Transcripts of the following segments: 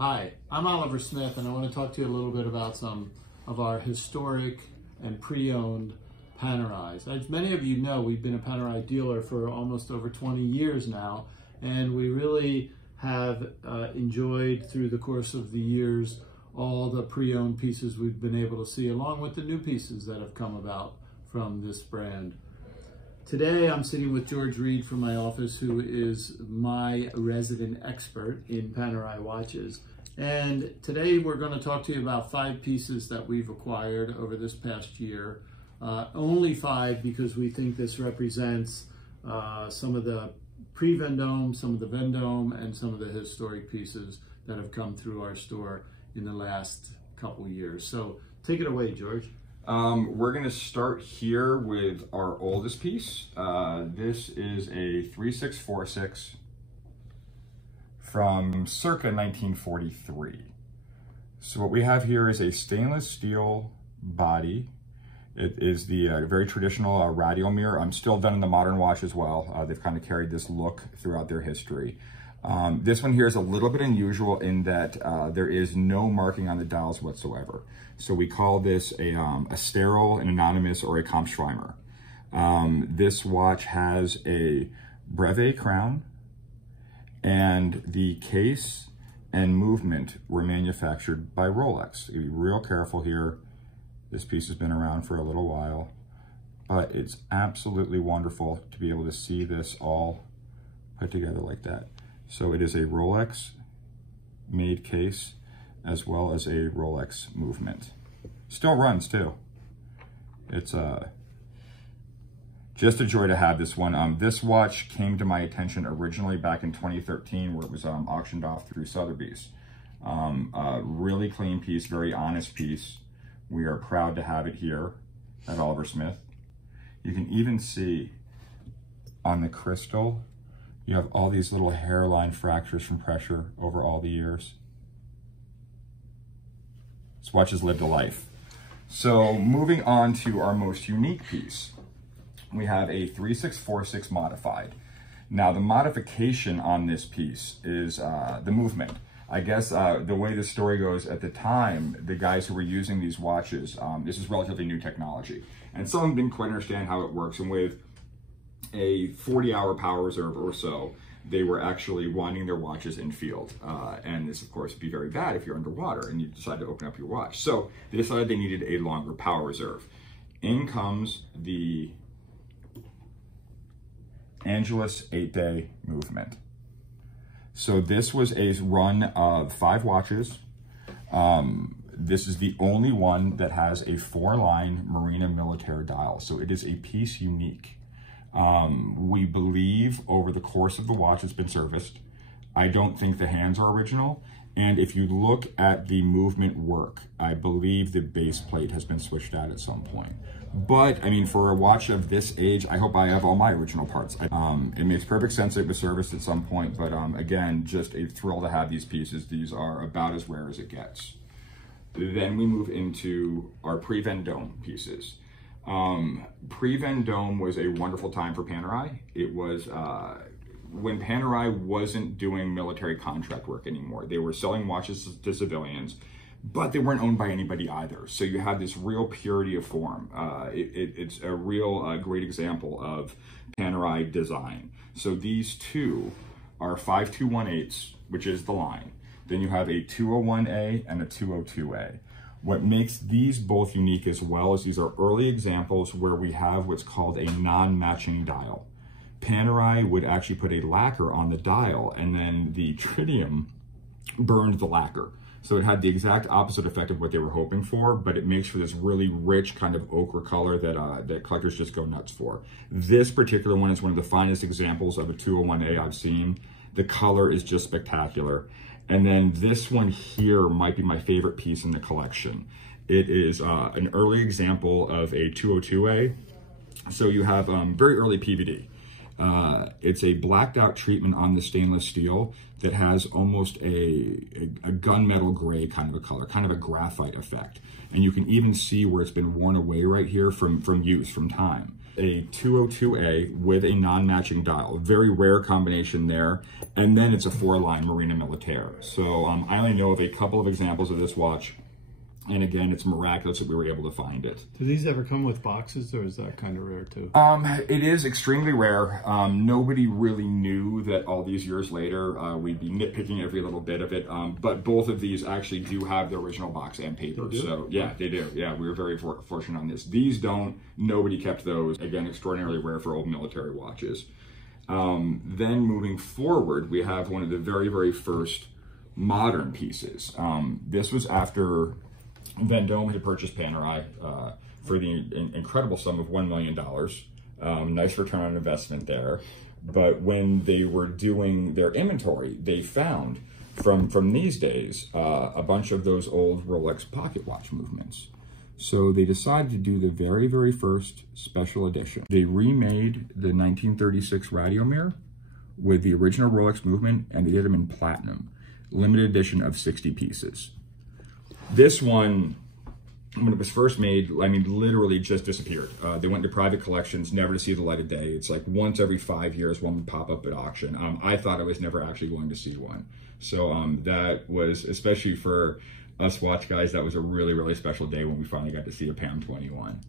Hi, I'm Oliver Smith, and I want to talk to you a little bit about some of our historic and pre-owned Panerais. As many of you know, we've been a Panerai dealer for almost over 20 years now, and we really have enjoyed through the course of the years all the pre-owned pieces we've been able to see, along with the new pieces that have come about from this brand. Today, I'm sitting with George Reid from my office, who is my resident expert in Panerai watches. And today we're going to talk to you about 5 pieces that we've acquired over this past year. Only 5 because we think this represents some of the pre-Vendome, some of the Vendome, and some of the historic pieces that have come through our store in the last couple years. So take it away, George. We're going to start here with our oldest piece. This is a 3646 from circa 1943. So what we have here is a stainless steel body. It is the very traditional radial mirror. Still done in the modern watch as well. They've kind of carried this look throughout their history. This one here is a little bit unusual in that there is no marking on the dials whatsoever. So we call this a sterile, an anonymous, or a Kampfschweimer. This watch has a brevet crown, and the case and movement were manufactured by Rolex. You be real careful here. This piece has been around for a little while, but it's absolutely wonderful to be able to see this all put together like that. So it is a Rolex made case as well as a Rolex movement. Still runs too. It's just a joy to have this one. This watch came to my attention originally back in 2013 where it was auctioned off through Sotheby's. A really clean piece, very honest piece. We are proud to have it here at Oliver Smith. You can even see on the crystal, you have all these little hairline fractures from pressure over all the years. This watch has lived a life. So moving on to our most unique piece, we have a 3646 modified. Now the modification on this piece is the movement. I guess the way the story goes, at the time, the guys who were using these watches, this is relatively new technology, and some of them didn't quite understand how it works, and with a 40-hour power reserve or so, they were actually winding their watches in field. And this, of course, would be very bad if you're underwater and you decide to open up your watch. So they decided they needed a longer power reserve. In comes the Angelus 8-day movement. So this was a run of 5 watches. This is the only one that has a 4-line Marina Militaire dial. So it is a piece unique. We believe over the course of the watch it's been serviced. I don't think the hands are original. And if you look at the movement work, I believe the base plate has been switched out at some point. But I mean, for a watch of this age, I hope I have all my original parts. It makes perfect sense that it was serviced at some point, but again, just a thrill to have these pieces. These are about as rare as it gets. Then we move into our pre-Vendome pieces. Pre-Vendome was a wonderful time for Panerai. It was when Panerai wasn't doing military contract work anymore. They were selling watches to civilians, but they weren't owned by anybody either. So you have this real purity of form. It's a real great example of Panerai design. So these two are 5218s, which is the line. Then you have a 201A and a 202A. What makes these both unique as well is these are early examples where we have what's called a non-matching dial. Panerai would actually put a lacquer on the dial, and then the tritium burned the lacquer. So it had the exact opposite effect of what they were hoping for, but it makes for this really rich kind of ochre color that collectors just go nuts for. This particular one is one of the finest examples of a 201A I've seen. The color is just spectacular. And then this one here might be my favorite piece in the collection. It is an early example of a 202A. So you have very early PVD. It's a blacked out treatment on the stainless steel that has almost a gunmetal gray kind of a color, kind of a graphite effect. And you can even see where it's been worn away right here from use, from time. a 202A with a non-matching dial. Very rare combination there. And then it's a 4-line Marina Militaire. So I only know of a couple of examples of this watch. And again, it's miraculous that we were able to find it. Do these ever come with boxes, or is that kind of rare too? It is extremely rare. Nobody really knew that all these years later, we'd be nitpicking every little bit of it. But both of these actually do have the original box and paper. So yeah, they do. Yeah, we were very fortunate on this. These don't. Nobody kept those. Again, extraordinarily rare for old military watches. Then moving forward, we have one of the very, very first modern pieces. This was after Vendome had purchased Panerai for the incredible sum of $1 million. Nice return on investment there. But when they were doing their inventory, they found from these days a bunch of those old Rolex pocket watch movements. So they decided to do the very, very first special edition. They remade the 1936 Radiomir with the original Rolex movement, and they did them in platinum. Limited edition of 60 pieces. This one, when it was first made, I mean, literally just disappeared. They went to private collections, never to see the light of day. It's like once every 5 years, one would pop up at auction. I thought I was never actually going to see one. So that was, especially for us watch guys, that was a really, really special day when we finally got to see a PAM 21.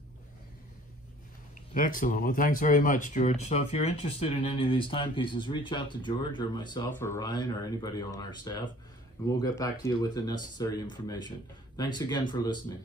Excellent. Well, thanks very much, George. So if you're interested in any of these timepieces, reach out to George or myself or Ryan or anybody on our staff, and we'll get back to you with the necessary information. Thanks again for listening.